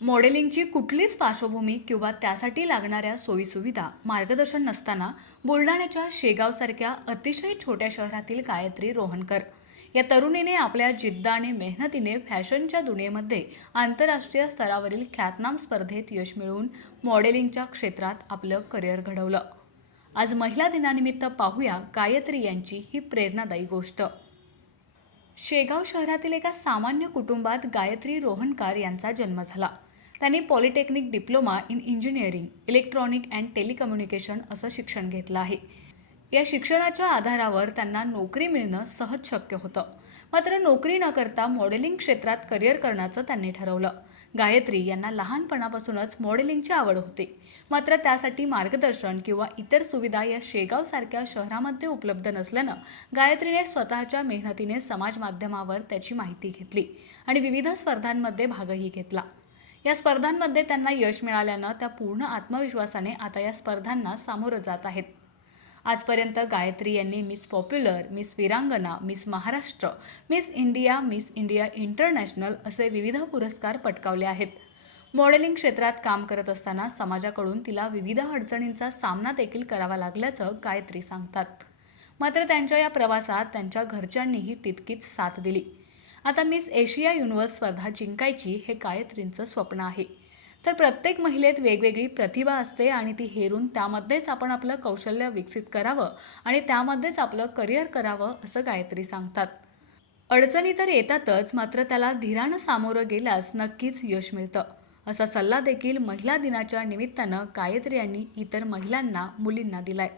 मॉडेलिंगची कुठलीच पार्श्वभूमी किंवा त्यासाठी लागणाऱ्या सोयीसुविधा मार्गदर्शन नसताना बुलढाण्याच्या शेगावसारख्या अतिशय छोट्या शहरातील गायत्री रोहनकर या तरुणीने आपल्या जिद्द आणि मेहनतीने फॅशनच्या दुनियेमध्ये आंतरराष्ट्रीय स्तरावरील ख्यातनाम स्पर्धेत यश मिळवून मॉडेलिंगच्या क्षेत्रात आपलं करिअर घडवलं. आज महिला दिनानिमित्त पाहूया गायत्री यांची ही प्रेरणादायी गोष्ट. शेगाव शहरातील एका सामान्य कुटुंबात गायत्री रोहनकार यांचा जन्म झाला. त्यांनी polytechnic diploma in engineering electronic and telecommunication असं शिक्षण घेतलं आहे. या शिक्षणाच्या आधारावर त्यांना नोकरी मिळणं सहज शक्य होतं. मात्र नोकरी न करता मॉडेलिंग क्षेत्रात करिअर करण्याचं त्यांनी ठरवलं. गायत्री यांना लहानपणापासूनच मॉडेलिंगची आवड होती. मात्र त्यासाठी मार्गदर्शन किंवा इतर सुविधा या शेगावसारख्या शहरामध्ये उपलब्ध नसल्यानं गायत्रीने स्वतःच्या मेहनतीने समाज माध्यमावर त्याची माहिती घेतली आणि विविध स्पर्धांमध्ये भागही घेतला. या स्पर्धांमध्ये त्यांना यश मिळाल्यानं त्या पूर्ण आत्मविश्वासाने आता या स्पर्धांना सामोरं जात आहेत. आजपर्यंत गायत्री यांनी miss popular miss Veerangana miss Maharashtra miss India miss India international असे विविध पुरस्कार पटकावले आहेत. मॉडेलिंग क्षेत्रात काम करत असताना समाजाकडून तिला विविध अडचणींचा सामना देखील करावा लागल्याचं गायत्री सांगतात. मात्र त्यांच्या या प्रवासात त्यांच्या घरच्यांनीही तितकीच साथ दिली. आता मिस एशिया युनिव्हर्स स्पर्धा जिंकायची हे गायत्रींचं स्वप्न आहे. तर प्रत्येक महिलेत वेगवेगळी प्रतिभा असते आणि ती हेरून त्यामध्येच आपण आपलं कौशल्य विकसित करावं आणि त्यामध्येच आपलं करिअर करावं असं गायत्री सांगतात. अडचणी तर येतातच मात्र त्याला धीरानं सामोरं गेल्यास नक्कीच यश मिळतं. असा सल्ला देखील महिला दिनाच्या निमित्तानं गायत्री यांनी इतर महिलांना मुलींना दिलाय.